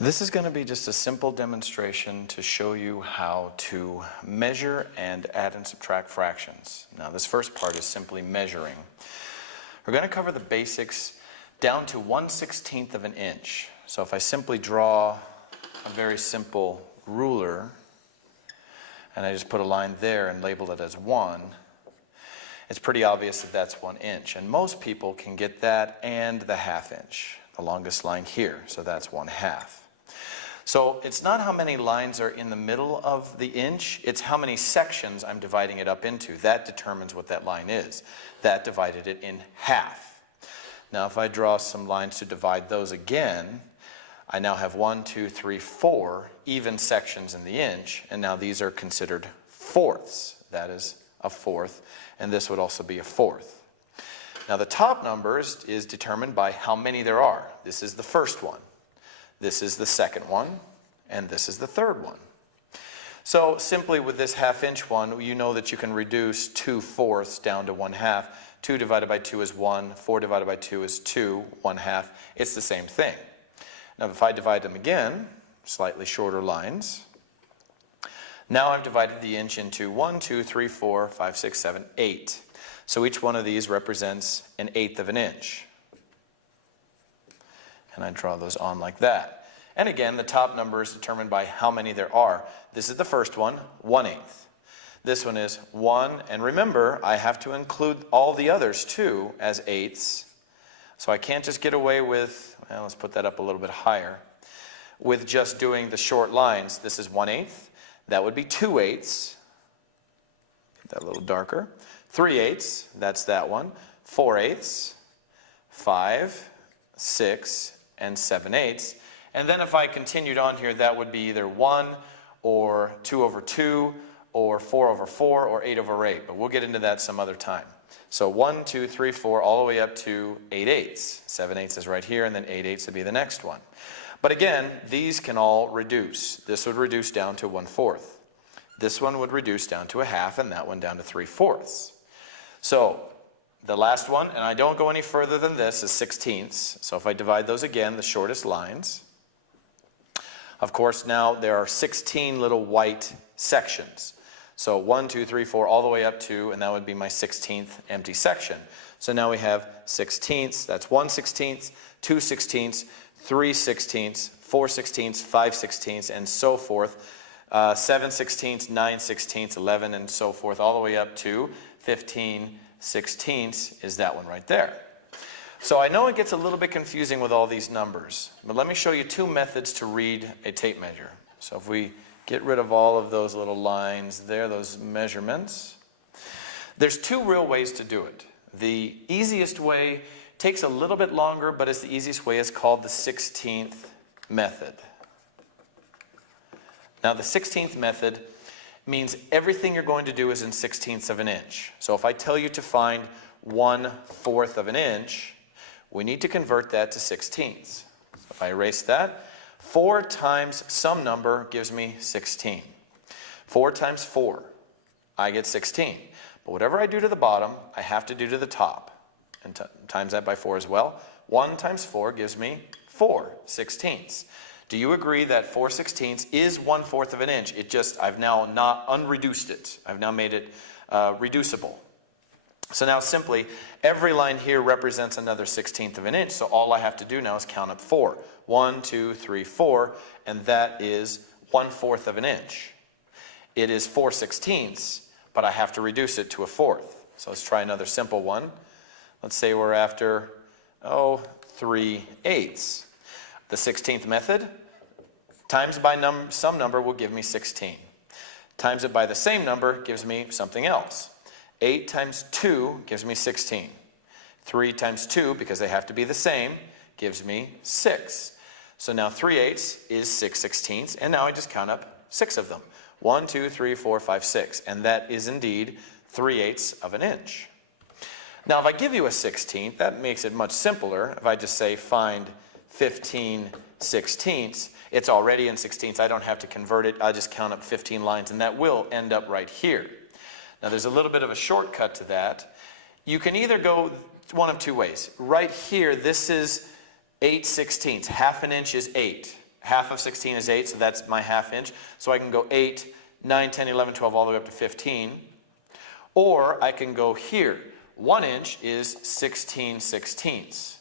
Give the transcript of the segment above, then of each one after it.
This is going to be just a simple demonstration to show you how to measure and add and subtract fractions. Now this first part is simply measuring. We're going to cover the basics down to 1/16 of an inch. So if I simply draw a very simple ruler and I just put a line there and label it as 1, it's pretty obvious that that's 1 inch. And most people can get that and the 1/2 inch, the longest line here, so that's 1/2. So it's not how many lines are in the middle of the inch, it's how many sections I'm dividing it up into. That determines what that line is. That divided it in half. Now if I draw some lines to divide those again, I now have 1, 2, 3, 4 even sections in the inch, and now these are considered fourths. That is a fourth, and this would also be a fourth. Now the top numbers is determined by how many there are. This is the first one. This is the second one, and this is the third one. So simply with this 1/2 inch one, you know that you can reduce 2 fourths down to 1/2. 2 divided by 2 is 1, 4 divided by 2 is 2, 1/2. It's the same thing. Now if I divide them again, slightly shorter lines, now I've divided the inch into 1, 2, 3, 4, 5, 6, 7, 8. So each one of these represents 1/8 of an inch. And I draw those on like that. And again, the top number is determined by how many there are. This is the first one, 1/8. This one is 1, and remember, I have to include all the others too as eighths. So I can't just get away with, well, let's put that up a little bit higher, with just doing the short lines. This is 1/8. That would be 2/8. Get that a little darker. 3/8, that's that one. 4/8, 5, 6, and 7/8. And then if I continued on here, that would be either 1 or 2/2 or 4/4 or 8/8. But we'll get into that some other time. So 1, 2, 3, 4, all the way up to 8/8. 7/8 is right here, and then 8/8 would be the next one. But again, these can all reduce. This would reduce down to 1/4. This one would reduce down to 1/2, and that one down to 3/4. So the last one, and I don't go any further than this, is 16ths. So if I divide those again, the shortest lines. Of course, now there are 16 little white sections. So 1, 2, 3, 4, all the way up to, and that would be my 16th empty section. So now we have 16ths, that's 1/16, 2/16, 3/16, 4/16, 5/16, and so forth. 7/16, 9/16, 11, and so forth, all the way up to 15/16 is that one right there. So I know it gets a little bit confusing with all these numbers, but let me show you 2 methods to read a tape measure. So if we get rid of all of those little lines there, those measurements, there's 2 real ways to do it. The easiest way takes a little bit longer, but it's the easiest way. It's called the 16th method. Now the 16th method means everything you're going to do is in 16ths of an inch. So if I tell you to find 1/4 of an inch, we need to convert that to 16ths. So if I erase that, 4 times some number gives me 16. 4 times 4, I get 16. But whatever I do to the bottom, I have to do to the top. And times that by 4 as well. 1 times 4 gives me 4/16. Do you agree that 4/16 is 1/4 of an inch? It just, I've now not unreduced it. I've now made it reducible. So now simply, every line here represents another 16th of an inch. So all I have to do now is count up 4. 1, 2, 3, 4, and that is 1/4 of an inch. It is 4/16, but I have to reduce it to 1/4. So let's try another simple one. Let's say we're after, 3/8. The 16th method, times by some number will give me 16. Times it by the same number gives me something else. 8 times 2 gives me 16. 3 times 2, because they have to be the same, gives me 6. So now 3/8 is 6/16, and now I just count up 6 of them. 1, 2, 3, 4, 5, 6, and that is indeed 3/8 of an inch. Now if I give you a 16th, that makes it much simpler. If I just say find 15/16, it's already in 16ths. I don't have to convert it. I just count up 15 lines, and that will end up right here. Now there's a little bit of a shortcut to that. You can either go one of 2 ways. Right here, this is 8/16. 1/2 an inch is 8. half of 16 is 8, so that's my half inch. So I can go 8, 9, 10, 11, 12, all the way up to 15. Or I can go here. 1 inch is 16 sixteenths.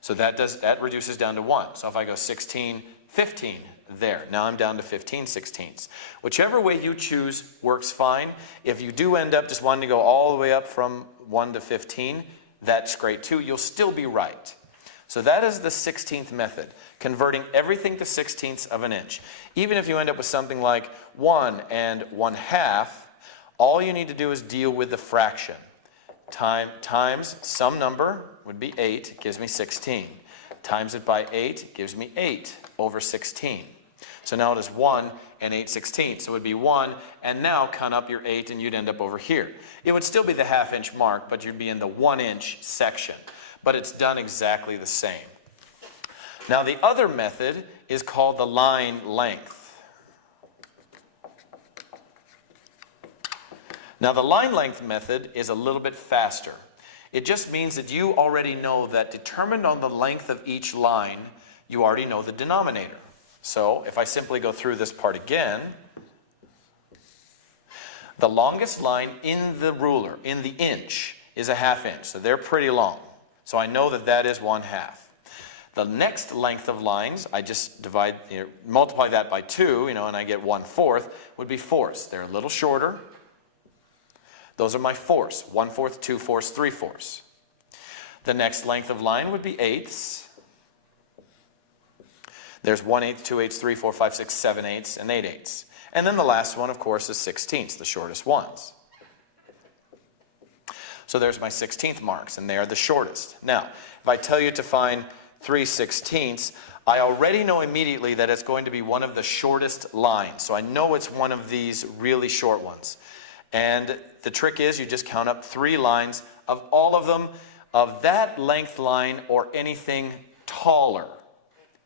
So that reduces down to 1. So if I go 16, 15, there. Now I'm down to 15 sixteenths. Whichever way you choose works fine. If you do end up just wanting to go all the way up from 1 to 15, that's great too. You'll still be right. So that is the 16th method, converting everything to sixteenths of an inch. Even if you end up with something like 1 and 1/2, all you need to do is deal with the fraction. Times some number would be 8, gives me 16. Times it by 8 gives me 8 over 16. So now it is 1 and 8 sixteenths. So it would be 1, and now count up your 8 and you'd end up over here. It would still be the half inch mark, but you'd be in the 1 inch section. But it's done exactly the same. Now the other method is called the line length. Now the line length method is a little bit faster. It just means that you already know that determined on the length of each line, you already know the denominator. So if I simply go through this part again, the longest line in the ruler, in the inch, is a half inch. So they're pretty long. So I know that that is 1/2. The next length of lines, I just multiply that by 2, and I get 1/4, would be fourths. They're a little shorter. Those are my fourths. 1/4, 2/4, 3/4. The next length of line would be eighths. There's 1/8, 2/8, 3, 4, 5, 6, 7 eighths, and 8 eighths. And then the last one, of course, is sixteenths, the shortest ones. So there's my 16th marks, and they are the shortest. Now, if I tell you to find 3 sixteenths, I already know immediately that it's going to be one of the shortest lines. So I know it's one of these really short ones. And the trick is you just count up 3 lines of all of them of that length line or anything taller.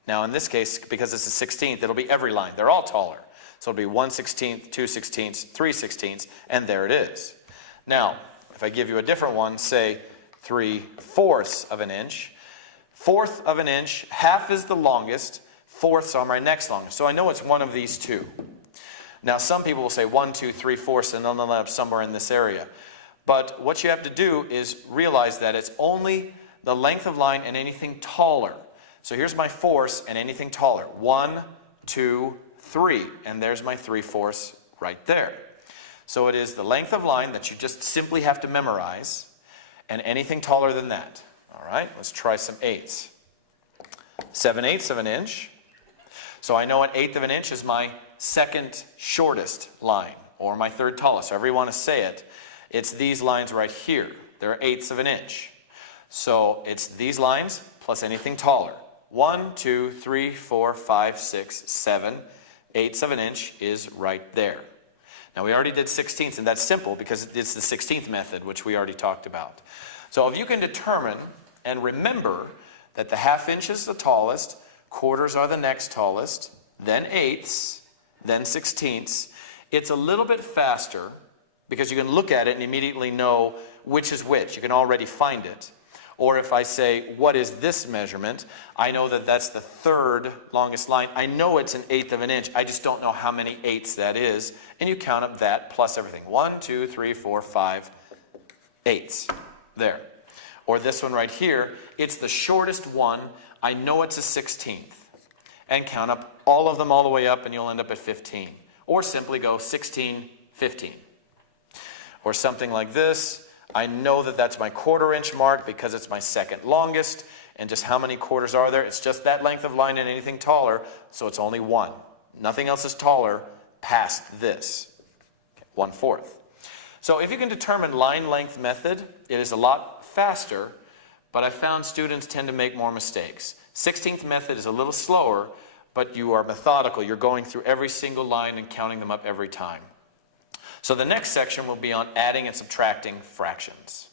Now in this case, because it's a 16th, it'll be every line. They're all taller. So it'll be 1 16th, 2 16ths, 3 16ths, and there it is. Now, if I give you a different one, say 3/4 of an inch, 1/4 of an inch, half is the longest, fourths are my next longest. So I know it's one of these two. Now some people will say 1, 2, 3/4, and they'll end up somewhere in this area. But what you have to do is realize that it's only the length of line and anything taller. So here's my fourths and anything taller. 1, 2, 3, and there's my 3/4 right there. So it is the length of line that you just simply have to memorize, and anything taller than that. All right, let's try some eighths. 7/8 of an inch. So I know 1/8 of an inch is my second shortest line, or my third tallest, however you want to say it. It's these lines right here. They're 1/8 of an inch. So it's these lines plus anything taller. 1, 2, 3, 4, 5, 6, 7. 1/8 of an inch is right there. Now we already did sixteenths, and that's simple because it's the 16th method, which we already talked about. So if you can determine and remember that the half inch is the tallest, quarters are the next tallest, then eighths, then sixteenths, it's a little bit faster because you can look at it and immediately know which is which. You can already find it. Or if I say, what is this measurement? I know that that's the third longest line. I know it's 1/8 of an inch. I just don't know how many eighths that is. And you count up that plus everything. 1, 2, 3, 4, 5 eighths. There. Or this one right here, it's the shortest one. I know it's a 16th. And count up all of them all the way up and you'll end up at 15. Or simply go 16, 15. Or something like this. I know that that's my 1/4 inch mark because it's my second longest. And just how many quarters are there? It's just that length of line and anything taller, so it's only 1. Nothing else is taller past this. 1/4. So if you can determine line length method, it is a lot faster, but I found students tend to make more mistakes. 16th method is a little slower, but you are methodical. You're going through every single line and counting them up every time. So the next section will be on adding and subtracting fractions.